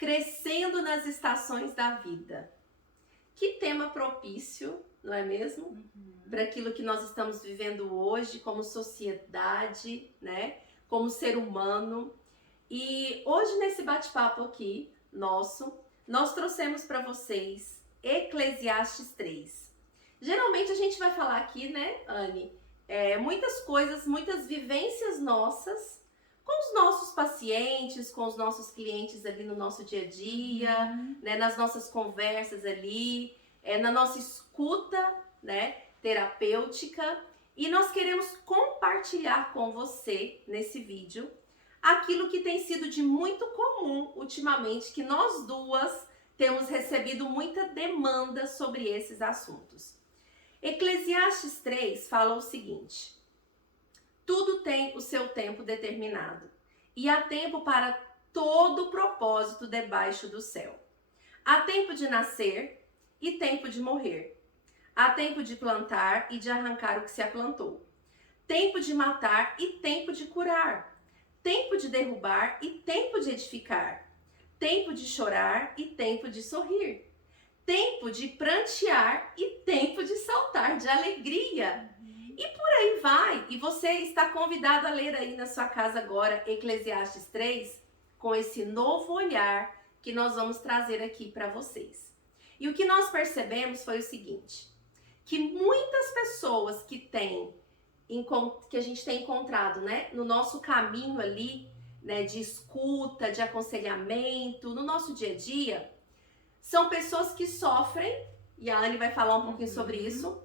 Crescendo nas estações da vida. Que tema propício, não é mesmo? Para aquilo que nós estamos vivendo hoje como sociedade, né? Como ser humano. E hoje nesse bate-papo aqui, nós trouxemos para vocês Eclesiastes 3. Geralmente a gente vai falar aqui, né, Anne? Muitas coisas, muitas vivências nossas com os nossos pacientes, com os nossos clientes ali no nosso dia a dia, né, nas nossas conversas ali, na nossa escuta, né, terapêutica. E nós queremos compartilhar com você, nesse vídeo, aquilo que tem sido de muito comum ultimamente, que nós duas temos recebido muita demanda sobre esses assuntos. Eclesiastes 3 fala o seguinte: tudo tem o seu tempo determinado, e há tempo para todo propósito debaixo do céu. Há tempo de nascer e tempo de morrer. Há tempo de plantar e de arrancar o que se aplantou. Tempo de matar e tempo de curar. Tempo de derrubar e tempo de edificar. Tempo de chorar e tempo de sorrir. Tempo de prantear e tempo de saltar de alegria. E por aí vai. E você está convidado a ler aí na sua casa agora Eclesiastes 3 com esse novo olhar que nós vamos trazer aqui para vocês. E o que nós percebemos foi o seguinte, que muitas pessoas que a gente tem encontrado, né, no nosso caminho ali, né, de escuta, de aconselhamento, no nosso dia a dia, são pessoas que sofrem, e a Anne vai falar um pouquinho sobre isso,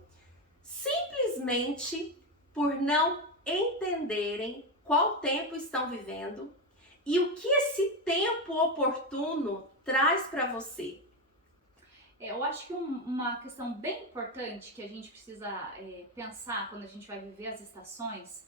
simplesmente por não entenderem qual tempo estão vivendo e o que esse tempo oportuno traz para você. Eu acho que uma questão bem importante que a gente precisa pensar quando a gente vai viver as estações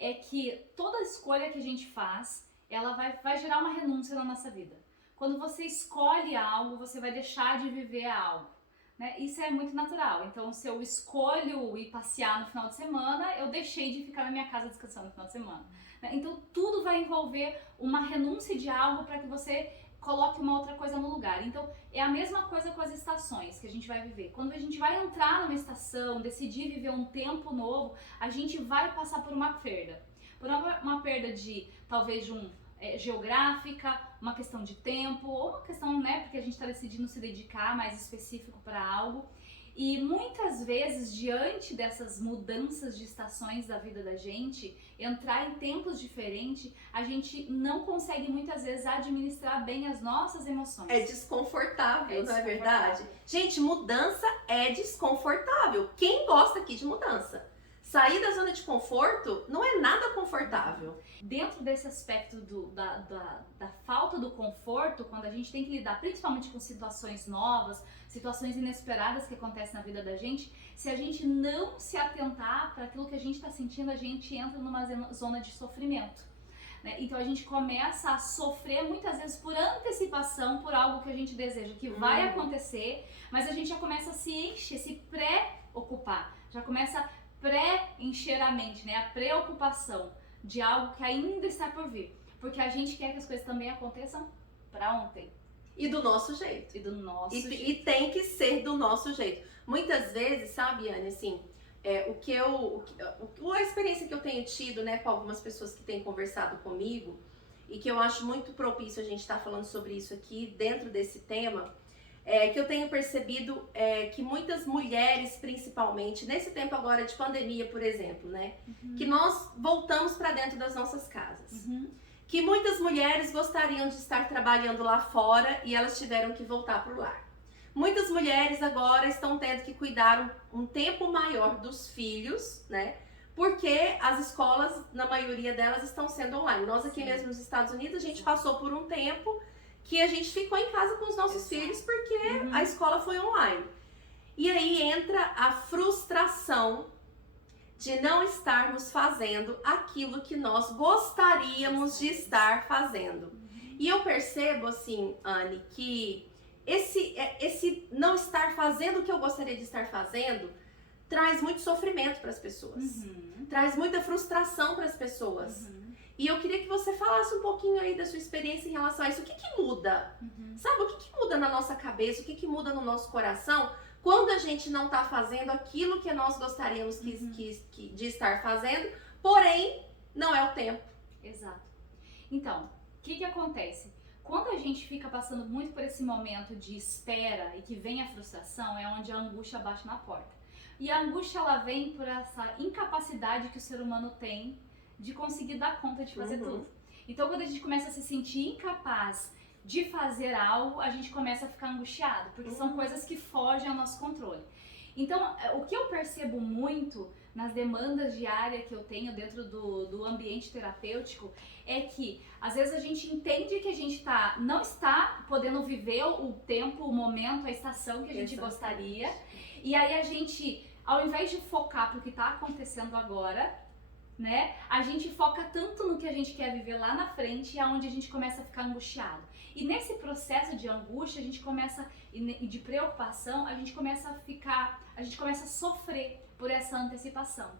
é que toda escolha que a gente faz, ela vai gerar uma renúncia na nossa vida. Quando você escolhe algo, você vai deixar de viver algo. Né? Isso é muito natural. Então, se eu escolho ir passear no final de semana, eu deixei de ficar na minha casa descansando no final de semana. Né? Então, tudo vai envolver uma renúncia de algo para que você coloque uma outra coisa no lugar. Então, é a mesma coisa com as estações que a gente vai viver. Quando a gente vai entrar numa estação, decidir viver um tempo novo, a gente vai passar por uma perda. Por uma perda de, talvez, geográfica, uma questão de tempo, ou uma questão, né, porque a gente está decidindo se dedicar mais específico para algo. E muitas vezes, diante dessas mudanças de estações da vida da gente, entrar em tempos diferentes, a gente não consegue muitas vezes administrar bem as nossas emoções. É desconfortável, não é verdade? Gente, mudança é desconfortável. Quem gosta aqui de mudança? Sair da zona de conforto não é nada confortável. Dentro desse aspecto da falta do conforto, quando a gente tem que lidar principalmente com situações novas, situações inesperadas que acontecem na vida da gente, se a gente não se atentar para aquilo que a gente está sentindo, a gente entra numa zona de sofrimento. Né? Então a gente começa a sofrer muitas vezes por antecipação, por algo que a gente deseja que vai acontecer, mas a gente já começa a se encher, se preocupar, já começa a pré-encher a mente, né? A preocupação de algo que ainda está por vir. Porque a gente quer que as coisas também aconteçam para ontem. E do nosso jeito. jeito. E tem que ser do nosso jeito. Muitas vezes, sabe, Anne, assim, a experiência que eu tenho tido, né, com algumas pessoas que têm conversado comigo, e que eu acho muito propício a gente estar falando sobre isso aqui, dentro desse tema, que eu tenho percebido que muitas mulheres, principalmente, nesse tempo agora de pandemia, por exemplo, né? Que nós voltamos para dentro das nossas casas. Que muitas mulheres gostariam de estar trabalhando lá fora e elas tiveram que voltar para o lar. Muitas mulheres agora estão tendo que cuidar um tempo maior dos filhos, né? Porque as escolas, na maioria delas, estão sendo online. Nós aqui mesmo nos Estados Unidos, a gente passou por um tempo que a gente ficou em casa com os nossos filhos porque a escola foi online. E aí entra a frustração de não estarmos fazendo aquilo que nós gostaríamos de estar fazendo. E eu percebo, assim, Anne, que esse não estar fazendo o que eu gostaria de estar fazendo traz muito sofrimento para as pessoas. Traz muita frustração para as pessoas. E eu queria que você falasse um pouquinho aí da sua experiência em relação a isso. O que que muda? Sabe, o que que muda na nossa cabeça? O que que muda no nosso coração quando a gente não tá fazendo aquilo que nós gostaríamos de estar fazendo, porém, não é o tempo. Exato. Então, o que acontece? Quando a gente fica passando muito por esse momento de espera e que vem a frustração, é onde a angústia bate na porta. E a angústia, ela vem por essa incapacidade que o ser humano tem de conseguir dar conta de fazer tudo. Então, quando a gente começa a se sentir incapaz de fazer algo, a gente começa a ficar angustiado, porque são coisas que fogem ao nosso controle. Então, o que eu percebo muito nas demandas diárias que eu tenho dentro do ambiente terapêutico é que, às vezes, a gente entende que a gente não está podendo viver o tempo, o momento, a estação que a gente gostaria, e aí a gente, ao invés de focar pro que está acontecendo agora, né, a gente foca tanto no que a gente quer viver lá na frente, e é onde a gente começa a ficar angustiado. E nesse processo de angústia, a gente começa, e de preocupação, a gente começa a sofrer por essa antecipação.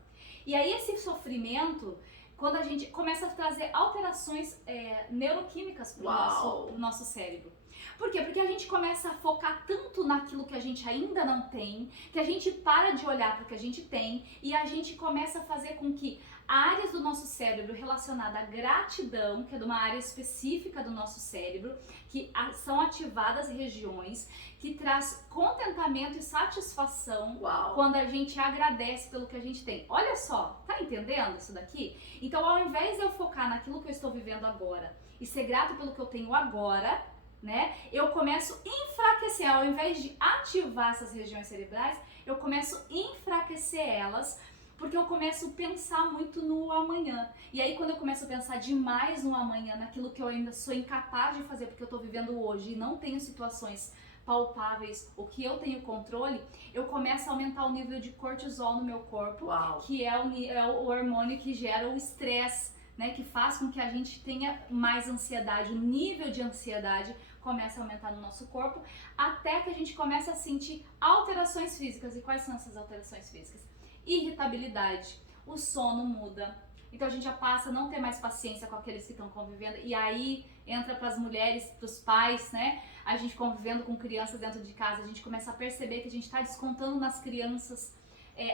E aí esse sofrimento, quando a gente começa a trazer alterações neuroquímicas pro nosso cérebro. Por quê? Porque a gente começa a focar tanto naquilo que a gente ainda não tem, que a gente para de olhar para o que a gente tem, e a gente começa a fazer com que áreas do nosso cérebro relacionadas à gratidão, que é de uma área específica do nosso cérebro, que são ativadas regiões que traz contentamento e satisfação quando a gente agradece pelo que a gente tem. Olha só, tá entendendo isso daqui? Então, ao invés de eu focar naquilo que eu estou vivendo agora e ser grato pelo que eu tenho agora, né, eu começo a enfraquecer, ao invés de ativar essas regiões cerebrais, eu começo a enfraquecer elas, porque eu começo a pensar muito no amanhã. E aí, quando eu começo a pensar demais no amanhã, naquilo que eu ainda sou incapaz de fazer porque eu tô vivendo hoje e não tenho situações palpáveis, o que eu tenho controle, eu começo a aumentar o nível de cortisol no meu corpo, que é o hormônio que gera o estresse, né, que faz com que a gente tenha mais ansiedade, o nível de ansiedade começa a aumentar no nosso corpo, até que a gente começa a sentir alterações físicas. E quais são essas alterações físicas? Irritabilidade, o sono muda, então a gente já passa a não ter mais paciência com aqueles que estão convivendo, e aí entra para as mulheres, para os pais, né? A gente convivendo com crianças dentro de casa, a gente começa a perceber que a gente está descontando nas crianças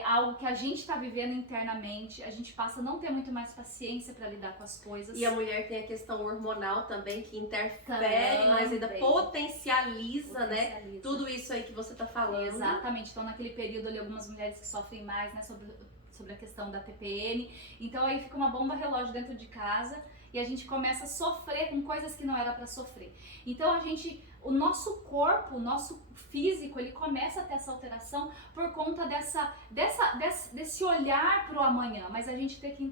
algo que a gente está vivendo internamente, a gente passa a não ter muito mais paciência para lidar com as coisas. E a mulher tem a questão hormonal também, que interfere, mas ainda potencializa, né? Tudo isso aí que você tá falando. Exatamente, então naquele período ali, algumas mulheres que sofrem mais, né, sobre a questão da TPM, então aí fica uma bomba relógio dentro de casa, e a gente começa a sofrer com coisas que não era para sofrer. Então o nosso corpo, o nosso físico, ele começa a ter essa alteração por conta desse olhar para o amanhã. Mas a gente tem que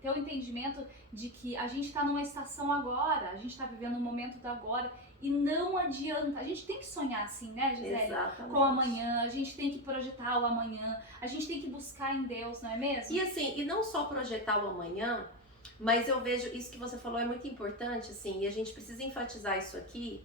ter o entendimento de que a gente está numa estação agora, a gente está vivendo um momento do agora, e não adianta. A gente tem que sonhar assim, né, Gisele? Exatamente. Com o amanhã, a gente tem que projetar o amanhã, a gente tem que buscar em Deus, não é mesmo? E assim, e não só projetar o amanhã, mas eu vejo isso que você falou é muito importante, assim, e a gente precisa enfatizar isso aqui,